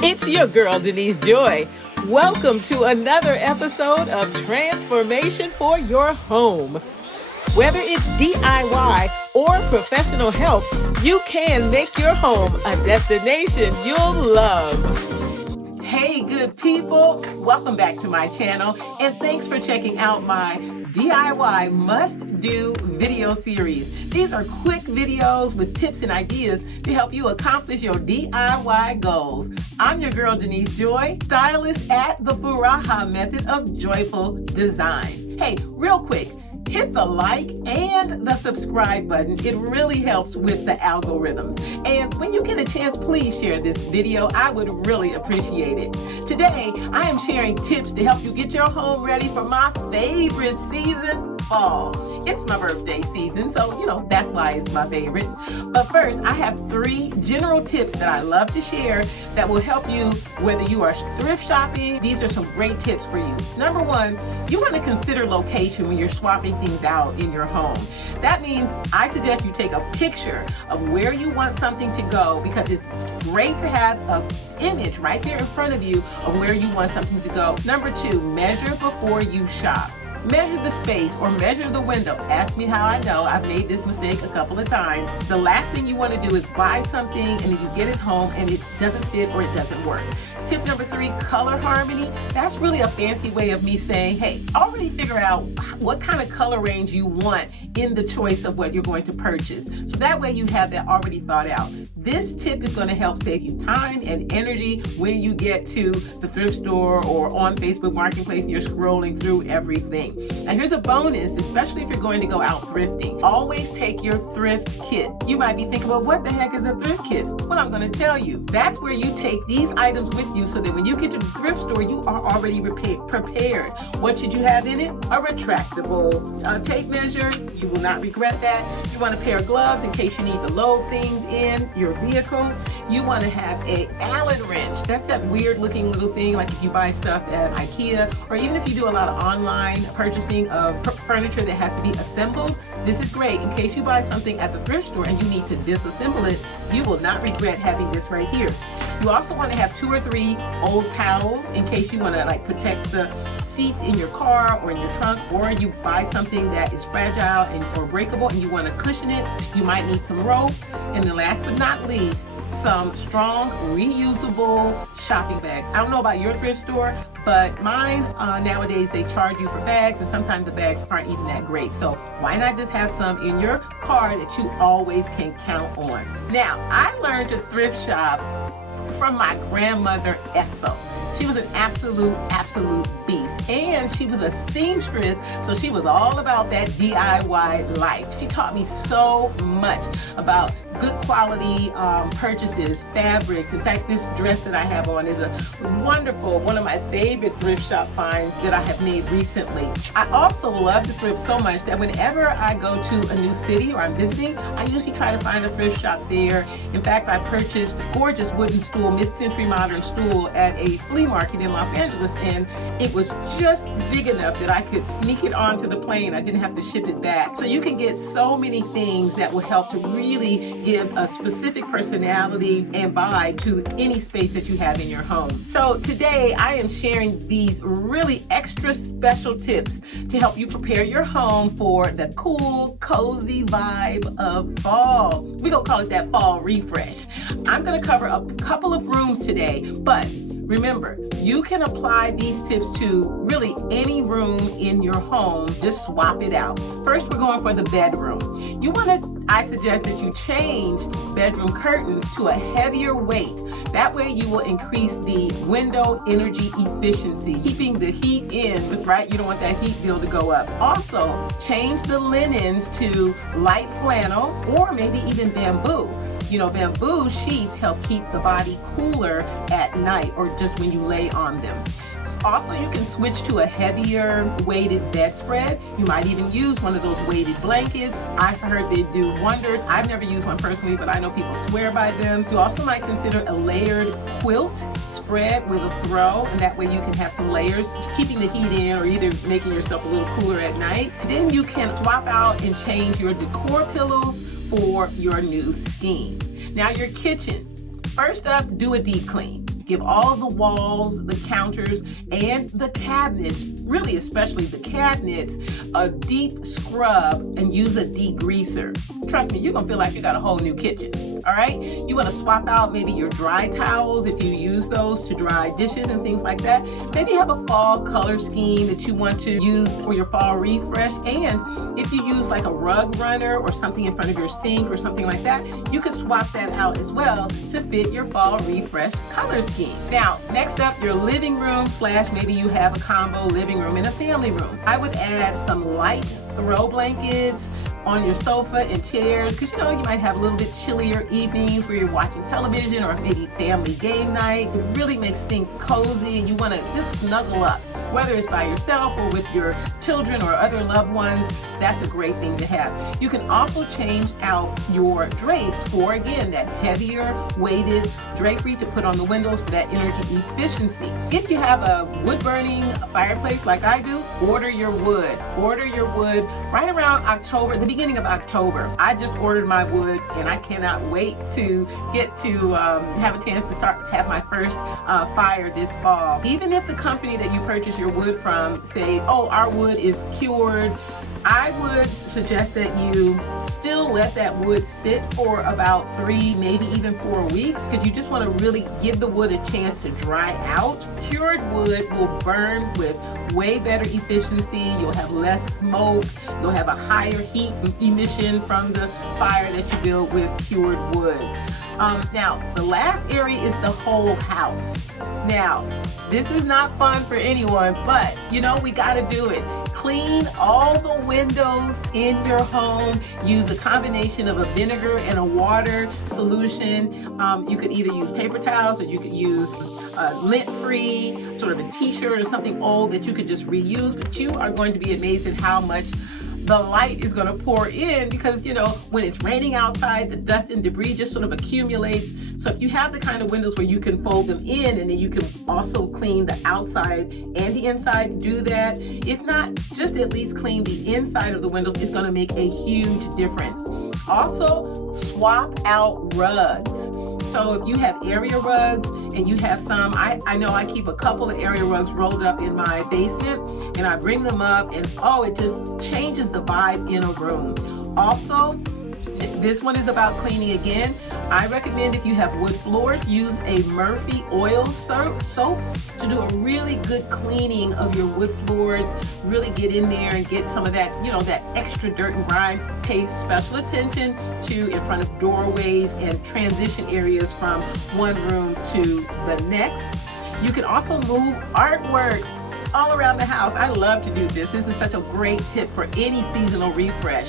It's your girl, Denise Joy. Welcome to another episode of Transformation for Your Home. Whether it's DIY or professional help, you can make your home a destination you'll love. Hey, good people. Welcome back to my channel, and thanks for checking out my DIY must-do video series. These are quick videos with tips and ideas to help you accomplish your DIY goals. I'm your girl, Denise Joy, stylist at the Furaha Method of Joyful Design. Hey, real quick, hit the like and the subscribe button. It really helps with the algorithms. And when you get a chance, please share this video. I would really appreciate it. Today, I am sharing tips to help you get your home ready for my favorite season, fall. It's my birthday season, so that's why it's my favorite. But first, I have 3 general tips that I love to share that will help you whether you are thrift shopping. These are some great tips for you. Number 1, you want to consider location when you're swapping things out in your home. That means I suggest you take a picture of where you want something to go, because it's great to have an image right there in front of you of where you want something to go. Number 2, measure before you shop. Measure the space or measure the window. Ask me how I know. I've made this mistake a couple of times. The last thing you want to do is buy something and then you get it home and it doesn't fit or it doesn't work. Tip number 3, color harmony. That's really a fancy way of me saying, hey, already figure out what kind of color range you want in the choice of what you're going to purchase. So that way you have that already thought out. This tip is going to help save you time and energy when you get to the thrift store or on Facebook Marketplace and you're scrolling through everything. Now here's a bonus, especially if you're going to go out thrifting. Always take your thrift kit. You might be thinking, well, what the heck is a thrift kit? Well, I'm going to tell you. That's where you take these items with you so that when you get to the thrift store, you are already prepared. What should you have in it? A retractable tape measure. You will not regret that. You want a pair of gloves in case you need to load things in your vehicle. You want to have a Allen wrench. That's that weird looking little thing, like if you buy stuff at IKEA, or even if you do a lot of online purchasing of furniture that has to be assembled. This is great in case you buy something at the thrift store and you need to disassemble it. You will not regret having this right here. You also want to have 2 or 3 old towels in case you want to protect the seats in your car or in your trunk, or you buy something that is fragile or breakable and you want to cushion it. You might need some rope. And then last but not least, some strong reusable shopping bags. I don't know about your thrift store, but mine nowadays they charge you for bags, and sometimes the bags aren't even that great. So why not just have some in your car that you always can count on? Now, I learned to thrift shop from my grandmother Ethel. She was an absolute beast, and she was a seamstress, so she was all about that DIY life. She taught me so much about good quality purchases, fabrics. In fact, this dress that I have on is a wonderful, one of my favorite thrift shop finds that I have made recently. I also love to thrift so much that whenever I go to a new city or I'm visiting, I usually try to find a thrift shop there. In fact, I purchased a gorgeous wooden stool, mid-century modern stool, at a flea market in Los Angeles, and it was just big enough that I could sneak it onto the plane. I didn't have to ship it back. So you can get so many things that will help to really give a specific personality and vibe to any space that you have in your home. So today I am sharing these really extra special tips to help you prepare your home for the cool, cozy vibe of fall. We're gonna call it that fall refresh. I'm gonna cover a couple of rooms today, but remember, you can apply these tips to really any room in your home. Just swap it out. First, we're going for the bedroom. I suggest that you change bedroom curtains to a heavier weight. That way you will increase the window energy efficiency, keeping the heat in. That's right, you don't want that heat bill to go up. Also, change the linens to light flannel or maybe even bamboo. Bamboo sheets help keep the body cooler at night or just when you lay on them. Also, you can switch to a heavier weighted bedspread. You might even use one of those weighted blankets. I've heard they do wonders. I've never used one personally, but I know people swear by them. You also might consider a layered quilt spread with a throw, and that way you can have some layers, keeping the heat in or either making yourself a little cooler at night. Then you can swap out and change your Decor pillows for your new scheme. Now, your kitchen. First up, do a deep clean. Give all the walls, the counters, and the cabinets, really especially the cabinets, a deep scrub and use a degreaser. Trust me, you're gonna feel like you got a whole new kitchen. All right, you want to swap out maybe your dry towels if you use those to dry dishes and things like that. Maybe you have a fall color scheme that you want to use for your fall refresh, and if you use like a rug runner or something in front of your sink or something like that, you could swap that out as well to fit your fall refresh color scheme. Now, next up, your living room / maybe you have a combo living room and a family room. I would add some light throw blankets on your sofa and chairs, because you might have a little bit chillier evenings where you're watching television or maybe family game night. It really makes things cozy and you want to just snuggle up, whether it's by yourself or with your children or other loved ones. That's a great thing to have. You can also change out your drapes for, again, that heavier weighted drapery to put on the windows for that energy efficiency. If you have a wood burning fireplace like I do, order your wood. Order your wood right around October, the beginning of October. I just ordered my wood and I cannot wait to get to have a chance to have my first fire this fall. Even if the company that you purchase your wood from say, oh, our wood is cured, I would suggest that you still let that wood sit for about 3, maybe even 4 weeks, because you just want to really give the wood a chance to dry out. Cured wood will burn with way better efficiency. You'll have less smoke. You'll have a higher heat emission from the fire that you build with cured wood. Now, the last area is the whole house. Now, this is not fun for anyone, but we got to do it. Clean all the windows in your home. Use a combination of a vinegar and a water solution. You could either use paper towels or you could use lint-free, sort of a t-shirt or something old that you could just reuse, but you are going to be amazed at how much the light is going to pour in, because when it's raining outside, the dust and debris just sort of accumulates. So if you have the kind of windows where you can fold them in and then you can also clean the outside and the inside, do that. If not, just at least clean the inside of the windows. It's going to make a huge difference. Also, swap out rugs. So if you have area rugs and you have some, I know I keep a couple of area rugs rolled up in my basement, and I bring them up and it just changes the vibe in a room. Also, this one is about cleaning again. I recommend if you have wood floors, use a Murphy oil soap to do a really good cleaning of your wood floors. Really get in there and get some of that, that extra dirt and grime. Pay special attention to in front of doorways and transition areas from one room to the next. You can also move artwork all around the house. I love to do this. This is such a great tip for any seasonal refresh.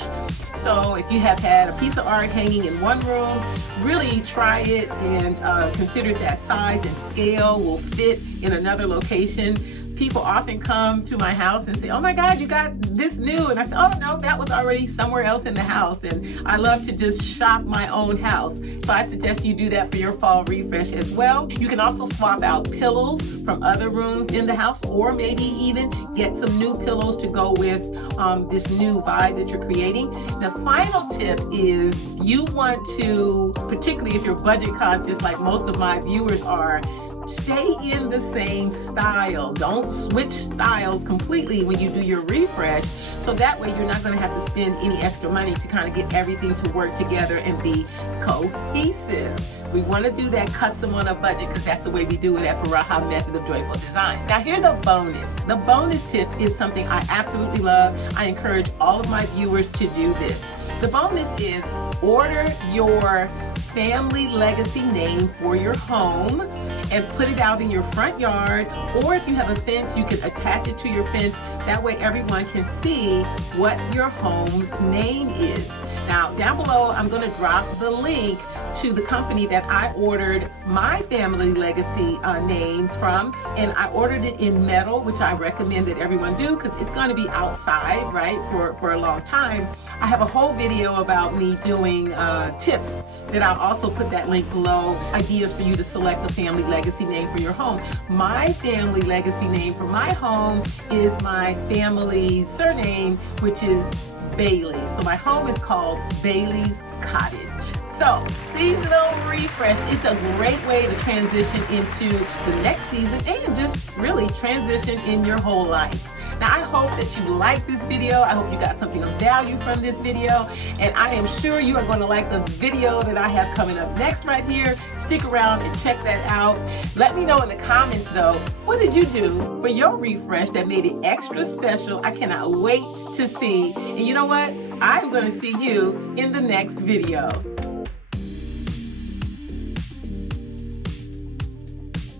So if you have had a piece of art hanging in one room, really try it and consider that size and scale will fit in another location. People often come to my house and say, oh my God, you got this new. And I say, oh no, that was already somewhere else in the house. And I love to just shop my own house. So I suggest you do that for your fall refresh as well. You can also swap out pillows from other rooms in the house, or maybe even get some new pillows to go with this new vibe that you're creating. The final tip is you want to, particularly if you're budget conscious like most of my viewers are, stay in the same style. Don't switch styles completely when you do your refresh, so that way you're not going to have to spend any extra money to kind of get everything to work together and be cohesive. We want to do that custom on a budget, because that's the way we do it at Baraha Method of Joyful Design. Now here's a bonus. The bonus tip is something I absolutely love. I encourage all of my viewers to do this. The bonus is order your family legacy name for your home and put it out in your front yard, or if you have a fence, you can attach it to your fence. That way everyone can see what your home's name is. Now down below, I'm going to drop the link to the company that I ordered my family legacy name from, and I ordered it in metal, which I recommend that everyone do, because it's going to be outside, right, for a long time. I have a whole video about me doing tips that I'll also put that link below, ideas for you to select the family legacy name for your home. My family legacy name for my home is my family's surname, which is Bailey. So my home is called Bailey's Cottage. So, seasonal refresh, it's a great way to transition into the next season and just really transition in your whole life. Now, I hope that you liked this video. I hope you got something of value from this video. And I am sure you are going to like the video that I have coming up next right here. Stick around and check that out. Let me know in the comments, though, what did you do for your refresh that made it extra special? I cannot wait to see. And you know what? I'm going to see you in the next video.